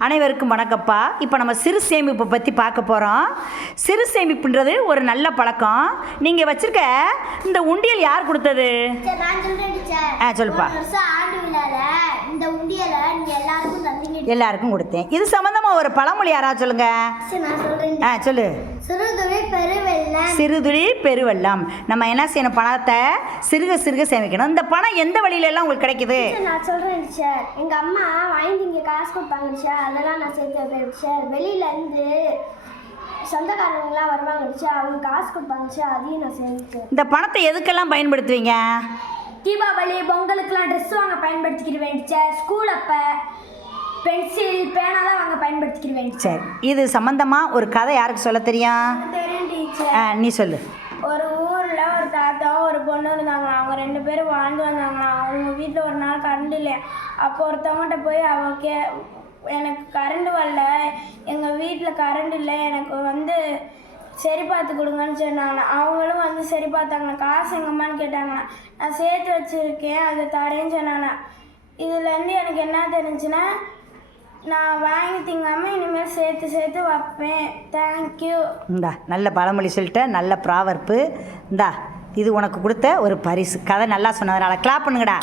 அனைவருக்கும் வணக்கம்ப்பா. இப்போ நம்ம சிறு சேமிப்பை பற்றி பார்க்க போகிறோம் சிறு சேமிப்புன்றது ஒரு நல்ல பழக்கம். நீங்கள் வச்சுருக்க இந்த உண்டியல் யார் கொடுத்தது? ஆ, சொல்லுப்பா. எல்லாருக்கும் கொடுத்தேன். இது சம்மந்தமாக ஒரு பழமொழி யாராவது சொல்றேன் ஆ சொல்லு. சிறுதுளி பெருவெள்ளம் நம்ம என்ன செய்யணும்? பணத்தை சிறுக சிறுக சேமிக்கணும். இந்த பணம் எந்த வழியில எல்லாம் உங்களுக்கு கிடைக்குது? நான் சொல்றேன் டீச்சர். எங்க அம்மா வாங்கி இங்க காசு கொடுப்பாங்க டீச்சர். அதெல்லாம் நான் சேர்த்து வைப்பேன் டீச்சர். வெளியில இருந்து சொந்தக்காரங்களாம் வருவாங்க டீச்சர். அவங்க காசு கொடுப்பாங்க டீச்சர். அதையும் நான் சேர்த்து இந்த பணத்தை எதுக்கெல்லாம் பயன்படுத்துவீங்க? தீபாவளி பொங்கலுக்குலாம் ட்ரெஸ் வாங்க பயன்படுத்திக்கிடுவேன் டீச்சர். ஸ்கூல் அப்போ பென்சில் பேனாலாம் வாங்க பயன்படுத்திக்கிடுவேன் சரி. இது சம்மந்தமாக ஒரு கதை யாருக்கு சொல்ல தெரியும். ஆ நீ சொல்லு. ஒரு ஊரில் ஒரு தாத்தாவும் ஒரு பொண்ணு இருந்தாங்களாம். அவங்க ரெண்டு பேரும் வாழ்ந்து வந்தாங்களாம். அவங்க வீட்டில் ஒரு நாள் கரண்ட் இல்லை. அப்போ ஒருத்தவங்ககிட்ட போய் அவ கே எனக்கு கரண்ட் வரல. எங்கள் வீட்டில் கரண்ட் இல்லை. எனக்கு வந்து சரி பார்த்து கொடுங்கன்னு சொன்னாங்க. அவங்களும் வந்து சரி பார்த்தாங்க. காசு எங்கம்மான்னு கேட்டாங்க. நான் சேர்த்து வச்சுருக்கேன். அதை தரேன்னு சொன்னாங்க. இதுலேருந்து எனக்கு என்ன தெரிஞ்சுன்னா நான் வாங்கி திங்காமல் இனிமேல் சேர்த்து சேர்த்து வைப்பேன். தேங்க்யூ இந்தா நல்ல பழமொழி சொல்லிட்ட நல்ல ப்ராவர்ப்பு. இந்தா இது உனக்கு கொடுத்த ஒரு பரிசு. கதை நல்லா சொன்னதுனால கிளாப் பண்ணுங்கடா.